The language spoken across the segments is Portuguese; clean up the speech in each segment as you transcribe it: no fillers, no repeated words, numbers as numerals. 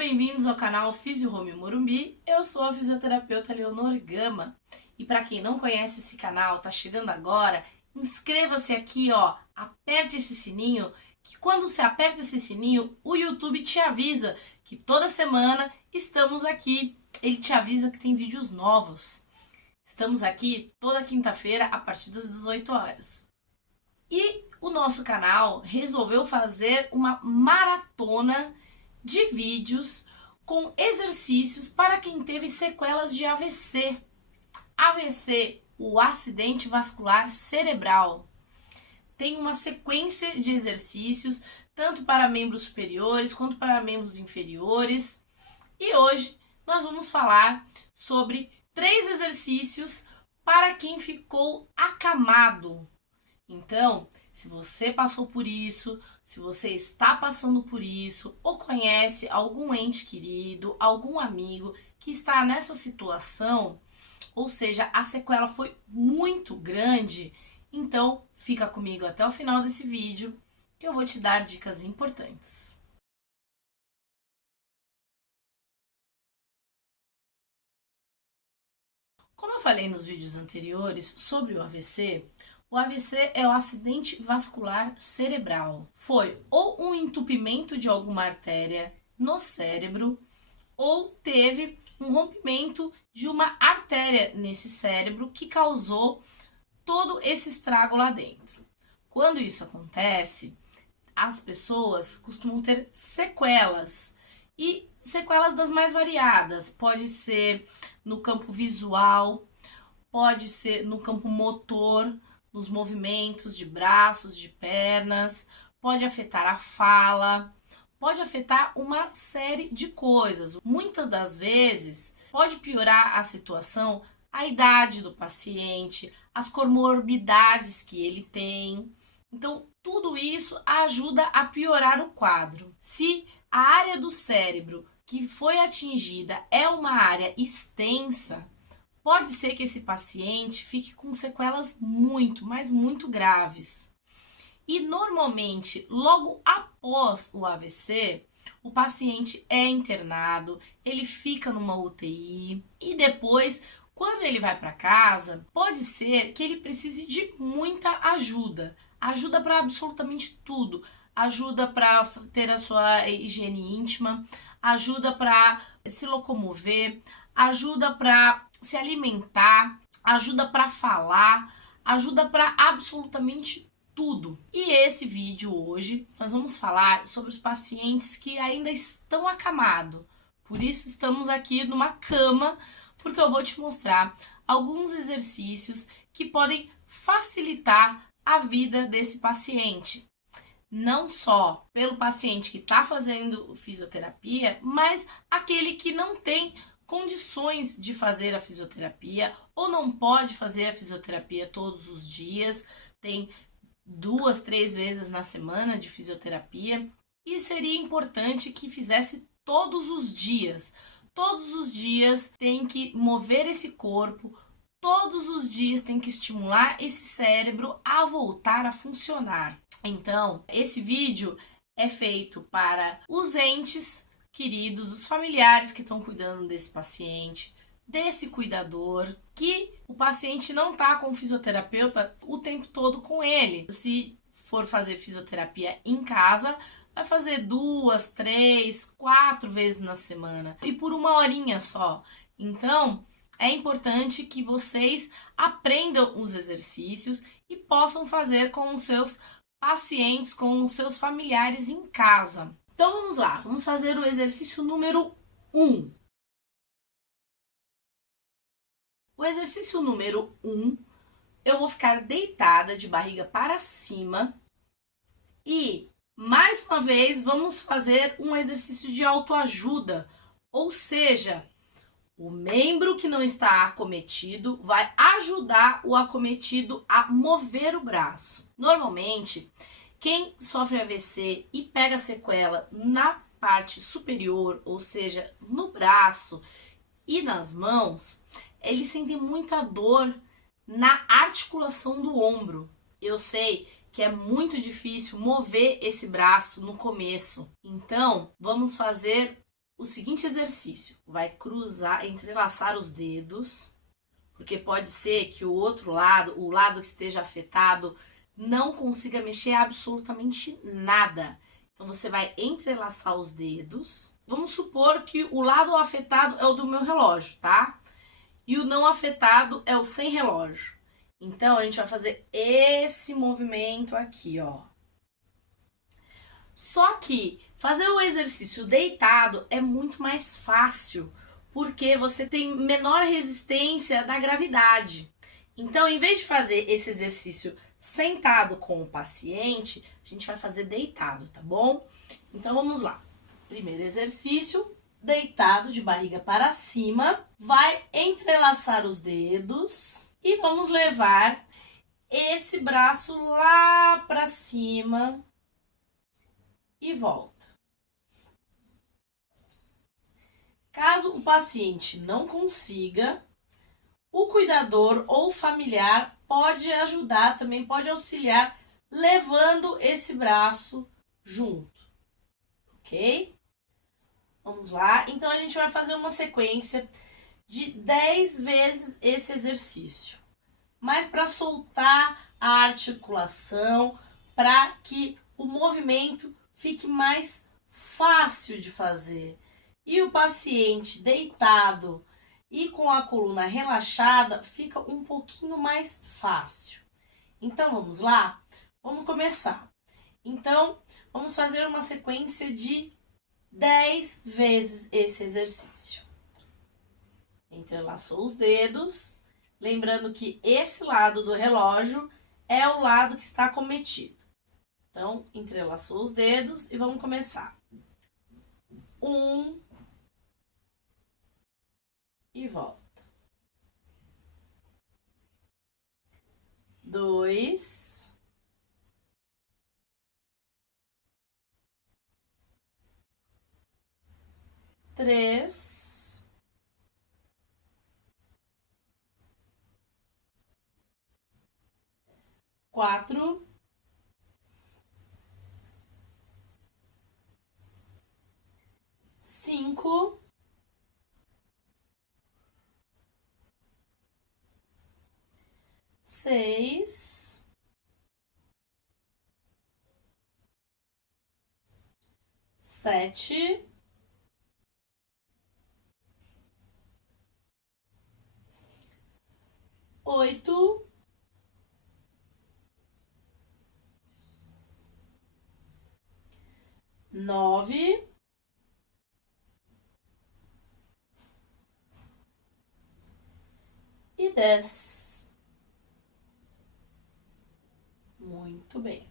bem-vindos ao canal Físio Home Morumbi. Eu sou a fisioterapeuta Leonor Gama. E para quem não conhece esse canal, tá chegando agora, inscreva-se aqui, ó, aperte esse sininho, que quando você aperta esse sininho, o YouTube te avisa que toda semana estamos aqui. Ele te avisa que tem vídeos novos. Estamos aqui toda quinta-feira a partir das 18 horas. E o nosso canal resolveu fazer uma maratona de vídeos com exercícios para quem teve sequelas de AVC. AVC, o acidente vascular cerebral. Tem uma sequência de exercícios, tanto para membros superiores quanto para membros inferiores. E hoje nós vamos falar sobre 3 exercícios para quem ficou acamado. Então, se você passou por isso, se você está passando por isso, ou conhece algum ente querido, algum amigo que está nessa situação, ou seja, a sequela foi muito grande, então fica comigo até o final desse vídeo que eu vou te dar dicas importantes. Como eu falei nos vídeos anteriores sobre o AVC é o acidente vascular cerebral. Foi ou um entupimento de alguma artéria no cérebro, ou teve um rompimento de uma artéria nesse cérebro que causou todo esse estrago lá dentro. Quando isso acontece, as pessoas costumam ter sequelas, e sequelas das mais variadas. Pode ser no campo visual, pode ser no campo motor, nos movimentos de braços, de pernas, pode afetar a fala, pode afetar uma série de coisas. Muitas das vezes pode piorar a situação a idade do paciente, as comorbidades que ele tem. Então, tudo isso ajuda a piorar o quadro. Se a área do cérebro que foi atingida é uma área extensa, pode ser que esse paciente fique com sequelas muito, mas muito graves. E normalmente, logo após o AVC, o paciente é internado, ele fica numa UTI e depois, quando ele vai para casa, pode ser que ele precise de muita ajuda. Ajuda para absolutamente tudo. Ajuda para ter a sua higiene íntima, ajuda para se locomover, ajuda para se alimentar, ajuda para falar, ajuda para absolutamente tudo. E esse vídeo hoje nós vamos falar sobre os pacientes que ainda estão acamados. Por isso estamos aqui numa cama, porque eu vou te mostrar alguns exercícios que podem facilitar a vida desse paciente. Não só pelo paciente que está fazendo fisioterapia, mas aquele que não tem condições de fazer a fisioterapia ou não pode fazer a fisioterapia todos os dias, tem 2, 3 vezes na semana de fisioterapia e seria importante que fizesse todos os dias. Todos os dias tem que mover esse corpo, todos os dias tem que estimular esse cérebro a voltar a funcionar. Então, esse vídeo é feito para os entes queridos, os familiares que estão cuidando desse paciente, desse cuidador, que o paciente não está com o fisioterapeuta o tempo todo com ele. Se for fazer fisioterapia em casa, vai fazer 2, 3, 4 vezes na semana e por 1 horinha só. Então, é importante que vocês aprendam os exercícios e possam fazer com os seus pacientes, com os seus familiares em casa. Então vamos lá, vamos fazer o exercício número 1. O exercício número 1, eu vou ficar deitada de barriga para cima e, mais uma vez, vamos fazer um exercício de autoajuda, ou seja, o membro que não está acometido vai ajudar o acometido a mover o braço. Normalmente, quem sofre AVC e pega sequela na parte superior, ou seja, no braço e nas mãos, eles sentem muita dor na articulação do ombro. Eu sei que é muito difícil mover esse braço no começo, então vamos fazer o seguinte exercício: vai cruzar, entrelaçar os dedos, porque pode ser que o outro lado, o lado que esteja afetado, não consiga mexer absolutamente nada. Então você vai entrelaçar os dedos. Vamos supor que o lado afetado é o do meu relógio, tá? E o não afetado é o sem relógio. Então a gente vai fazer esse movimento aqui, ó. Só que fazer o exercício deitado é muito mais fácil, porque você tem menor resistência da gravidade. Então, em vez de fazer esse exercício sentado com o paciente, a gente vai fazer deitado, tá bom? Então, vamos lá. Primeiro exercício, deitado de barriga para cima, vai entrelaçar os dedos e vamos levar esse braço lá para cima e volta. Caso o paciente não consiga, o cuidador ou familiar pode ajudar, também pode auxiliar, levando esse braço junto, ok? Vamos lá, então a gente vai fazer uma sequência de 10 vezes esse exercício, mas para soltar a articulação, para que o movimento fique mais fácil de fazer. E o paciente deitado e com a coluna relaxada fica um pouquinho mais fácil. Então vamos lá? Vamos começar. Então vamos fazer uma sequência de 10 vezes esse exercício. Entrelaçou os dedos, lembrando que esse lado do relógio é o lado que está acometido. Então, entrelaçou os dedos e vamos começar. 1 e volta. 2, 3, 4, 5, 6, 7, 8, 9, 10. Muito bem.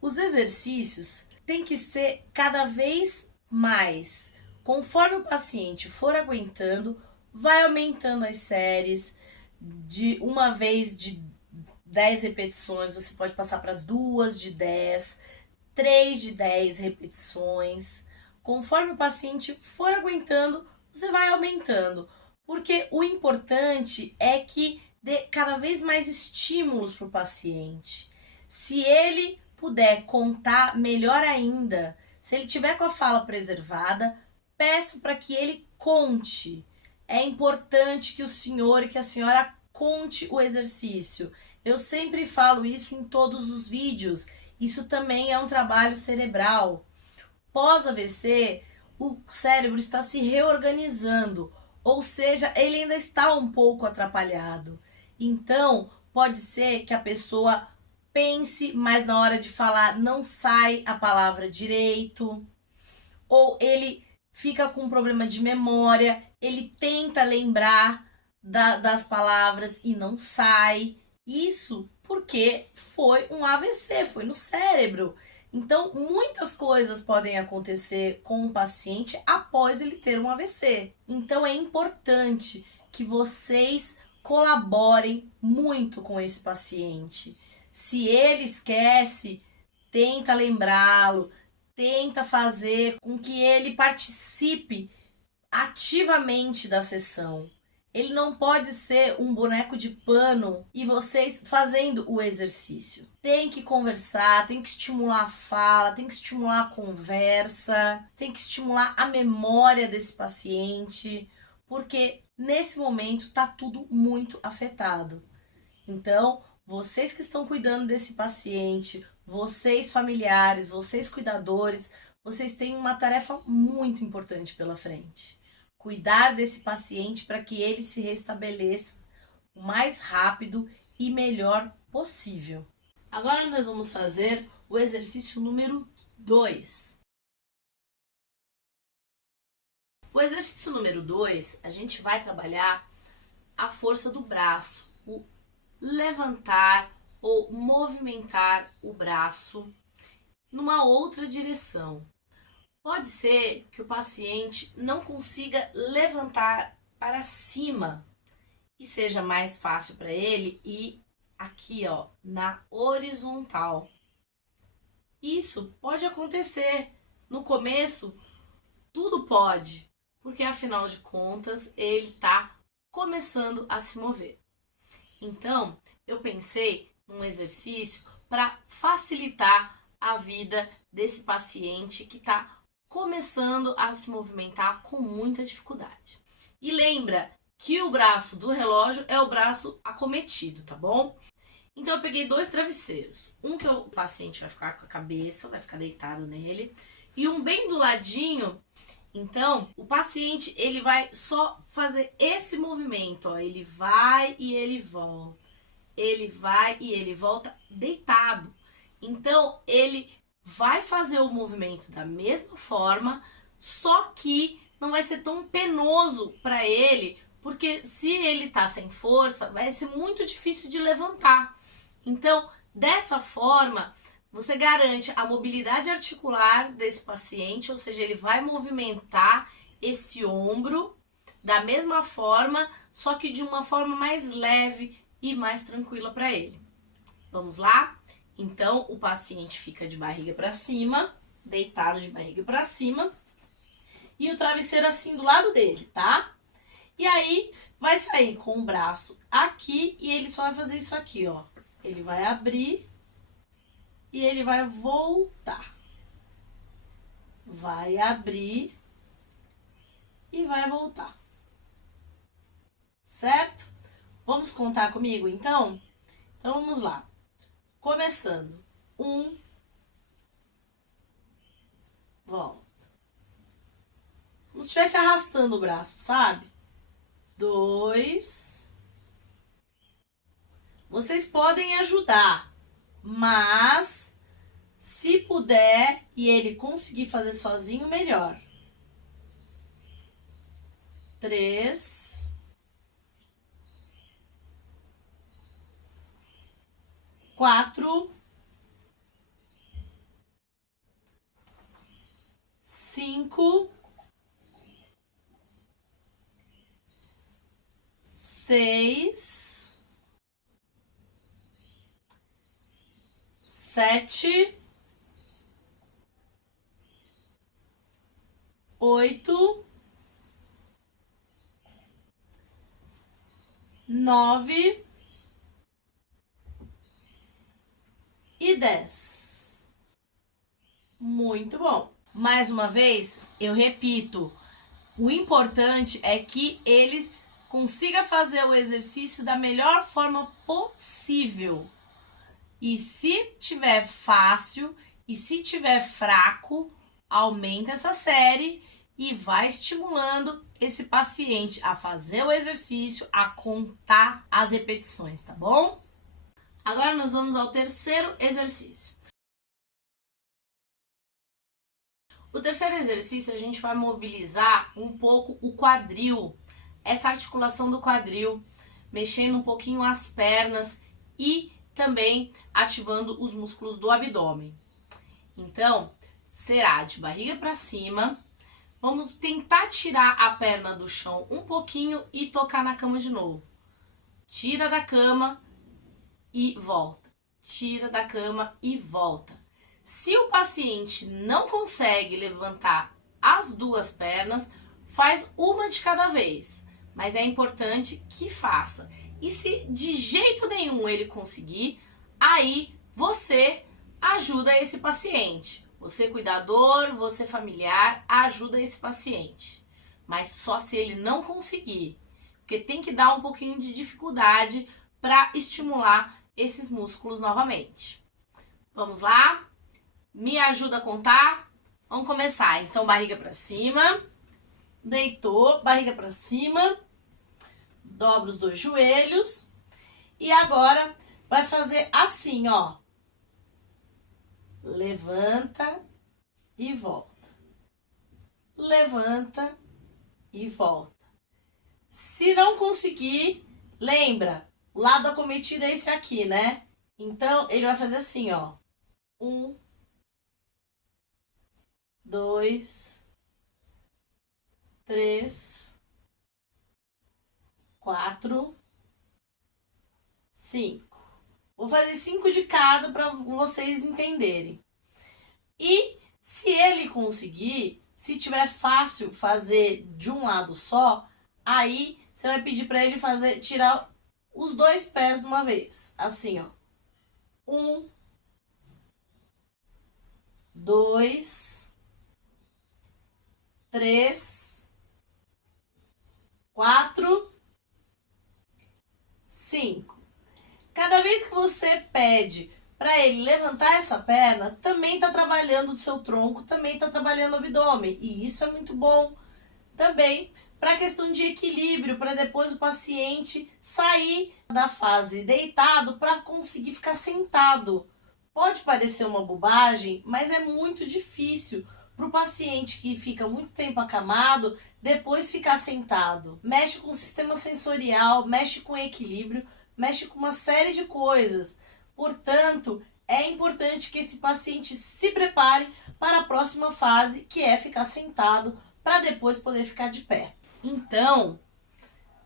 Os exercícios têm que ser cada vez mais. Conforme o paciente for aguentando, vai aumentando as séries. De uma vez de 10 repetições, você pode passar para 2 de 10, 3 de 10 repetições. Conforme o paciente for aguentando, você vai aumentando. Porque o importante é que dê cada vez mais estímulos para o paciente. Se ele puder contar, melhor ainda. Se ele tiver com a fala preservada, peço para que ele conte. É importante que o senhor e que a senhora conte o exercício. Eu sempre falo isso em todos os vídeos. Isso também é um trabalho cerebral. Pós-AVC, o cérebro está se reorganizando, ou seja, ele ainda está um pouco atrapalhado. Então, pode ser que a pessoa pense, mas na hora de falar não sai a palavra direito, ou ele fica com um problema de memória, ele tenta lembrar das palavras e não sai. Isso porque foi um AVC, foi no cérebro. Então, muitas coisas podem acontecer com o paciente após ele ter um AVC. Então, é importante que vocês colaborem muito com esse paciente. Se ele esquece, tenta lembrá-lo, tenta fazer com que ele participe ativamente da sessão. Ele não pode ser um boneco de pano e vocês fazendo o exercício. Tem que conversar, tem que estimular a fala, tem que estimular a conversa, tem que estimular a memória desse paciente, porque nesse momento tá tudo muito afetado. Então, vocês que estão cuidando desse paciente, vocês familiares, vocês cuidadores, vocês têm uma tarefa muito importante pela frente. Cuidar desse paciente para que ele se restabeleça o mais rápido e melhor possível. Agora nós vamos fazer o exercício número 2. O exercício número 2, a gente vai trabalhar a força do braço, o levantar ou movimentar o braço numa outra direção. Pode ser que o paciente não consiga levantar para cima e seja mais fácil para ele ir aqui, ó, na horizontal. Isso pode acontecer. No começo, tudo pode, porque afinal de contas, ele está começando a se mover. Então, eu pensei num exercício para facilitar a vida desse paciente que está começando a se movimentar com muita dificuldade. E lembra que o braço do relógio é o braço acometido, tá bom? Então eu peguei 2 travesseiros. Um que o paciente vai ficar com a cabeça, vai ficar deitado nele, e um bem do ladinho. Então, o paciente, ele vai só fazer esse movimento, ó, ele vai e ele volta. Ele vai e ele volta deitado. Então, ele vai fazer o movimento da mesma forma, só que não vai ser tão penoso para ele, porque se ele tá sem força, vai ser muito difícil de levantar. Então, dessa forma, você garante a mobilidade articular desse paciente, ou seja, ele vai movimentar esse ombro da mesma forma, só que de uma forma mais leve e mais tranquila para ele. Vamos lá? Então, o paciente fica de barriga para cima, deitado de barriga para cima, e o travesseiro assim do lado dele, tá? E aí, vai sair com o braço aqui e ele só vai fazer isso aqui, ó. Ele vai abrir e ele vai voltar. Vai abrir e vai voltar. Certo? Vamos contar comigo, então? Então, vamos lá. Começando. 1, volta. Como se estivesse arrastando o braço, sabe? 2. Vocês podem ajudar, mas se puder e ele conseguir fazer sozinho, melhor. 3. 4. 5. 6. 7. 8. 9 e 10. Muito bom. Mais uma vez, eu repito, o importante é que ele consiga fazer o exercício da melhor forma possível. E se tiver fácil e se tiver fraco, aumenta essa série e vai estimulando esse paciente a fazer o exercício, a contar as repetições, tá bom? Agora nós vamos ao terceiro exercício. O terceiro exercício a gente vai mobilizar um pouco o quadril, essa articulação do quadril, mexendo um pouquinho as pernas e também ativando os músculos do abdômen. Então, será de barriga para cima. Vamos tentar tirar a perna do chão um pouquinho e tocar na cama de novo. Tira da cama e volta. Tira da cama e volta. Se o paciente não consegue levantar as 2 pernas, faz uma de cada vez. mas é importante que faça. E se de jeito nenhum ele conseguir, aí você ajuda esse paciente. Você cuidador, você familiar, ajuda esse paciente. Mas só se ele não conseguir, porque tem que dar um pouquinho de dificuldade para estimular esses músculos novamente. Vamos lá? Me ajuda a contar? Vamos começar. Então, barriga para cima, deitou, barriga para cima, dobra os dois joelhos e agora vai fazer assim, ó. Levanta e volta. Levanta e volta. Se não conseguir, lembra, o lado acometido é esse aqui, né? Então, ele vai fazer assim, ó. 1, 2, 3, 4, 5. Vou fazer 5 de cada para vocês entenderem. E se ele conseguir, se tiver fácil fazer de um lado só, aí você vai pedir para ele tirar os dois pés de uma vez. Assim, ó. 1, 2, 3, 4, 5. Cada vez que você pede para ele levantar essa perna, também está trabalhando o seu tronco, também está trabalhando o abdômen. E isso é muito bom também para a questão de equilíbrio, para depois o paciente sair da fase deitado para conseguir ficar sentado. Pode parecer uma bobagem, mas é muito difícil para o paciente que fica muito tempo acamado, depois ficar sentado. Mexe com o sistema sensorial, mexe com o equilíbrio, mexe com uma série de coisas. Portanto, é importante que esse paciente se prepare para a próxima fase, que é ficar sentado, para depois poder ficar de pé. Então,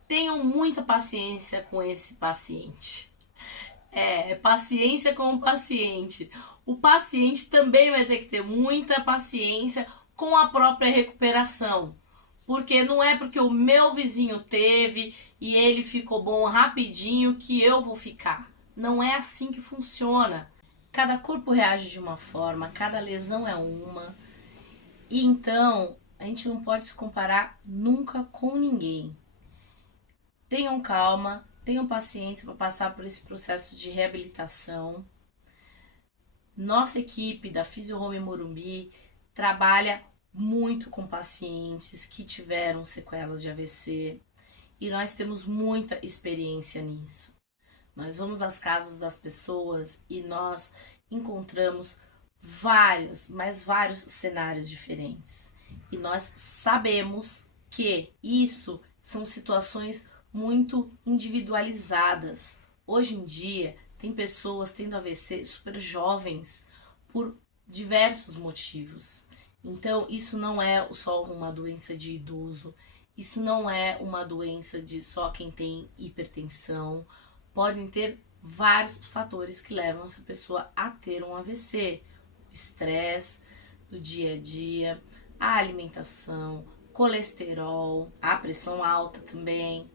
tenham muita paciência com esse paciente. Paciência com o paciente. O paciente também vai ter que ter muita paciência com a própria recuperação. Porque não é porque o meu vizinho teve e ele ficou bom rapidinho que eu vou ficar. Não é assim que funciona. Cada corpo reage de uma forma, cada lesão é uma. E então, a gente não pode se comparar nunca com ninguém. Tenham calma, tenham paciência para passar por esse processo de reabilitação. Nossa equipe da Physio Home Morumbi trabalha muito com pacientes que tiveram sequelas de AVC e nós temos muita experiência nisso. Nós vamos às casas das pessoas e nós encontramos vários cenários diferentes. E nós sabemos que isso são situações muito individualizadas. Hoje em dia, tem pessoas tendo AVC super jovens por diversos motivos. Então, isso não é só uma doença de idoso, isso não é uma doença de só quem tem hipertensão. Podem ter vários fatores que levam essa pessoa a ter um AVC. O estresse do dia a dia, a alimentação, colesterol, a pressão alta também.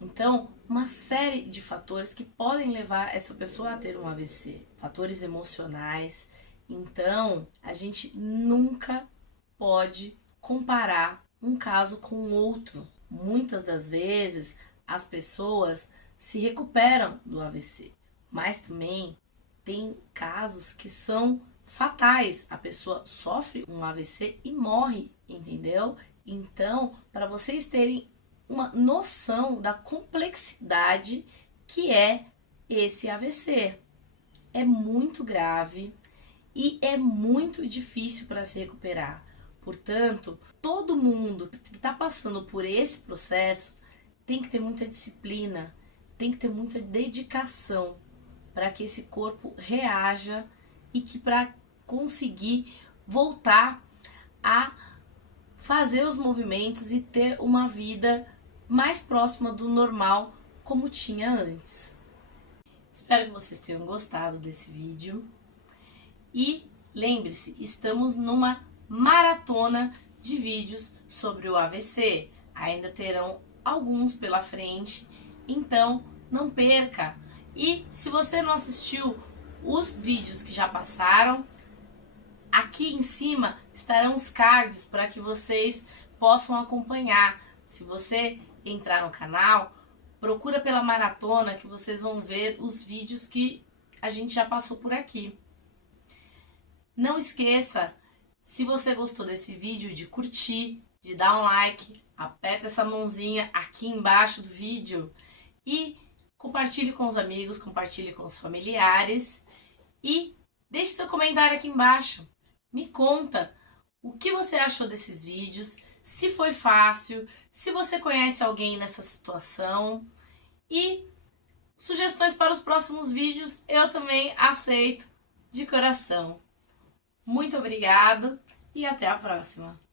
Então, uma série de fatores que podem levar essa pessoa a ter um AVC. Fatores emocionais. Então, a gente nunca pode comparar um caso com outro. Muitas das vezes, as pessoas se recuperam do AVC, mas também tem casos que são fatais. A pessoa sofre um AVC e morre, entendeu? Então, para vocês terem uma noção da complexidade que é esse AVC. É muito grave e é muito difícil para se recuperar. Portanto, todo mundo que está passando por esse processo tem que ter muita disciplina, tem que ter muita dedicação para que esse corpo reaja e que para conseguir voltar a fazer os movimentos e ter uma vida mais próxima do normal como tinha antes. Espero que vocês tenham gostado desse vídeo e lembre-se, estamos numa maratona de vídeos sobre o AVC. Ainda terão alguns pela frente, então não perca. E se você não assistiu os vídeos que já passaram, aqui em cima estarão os cards para que vocês possam acompanhar. Se você entrar no canal, procura pela maratona que vocês vão ver os vídeos que a gente já passou por aqui. Não esqueça, se você gostou desse vídeo, de curtir, de dar um like, aperta essa mãozinha aqui embaixo do vídeo e compartilhe com os amigos, compartilhe com os familiares e deixe seu comentário aqui embaixo. Me conta o que você achou desses vídeos, se foi fácil, se você conhece alguém nessa situação e sugestões para os próximos vídeos eu também aceito de coração. Muito obrigado e até a próxima!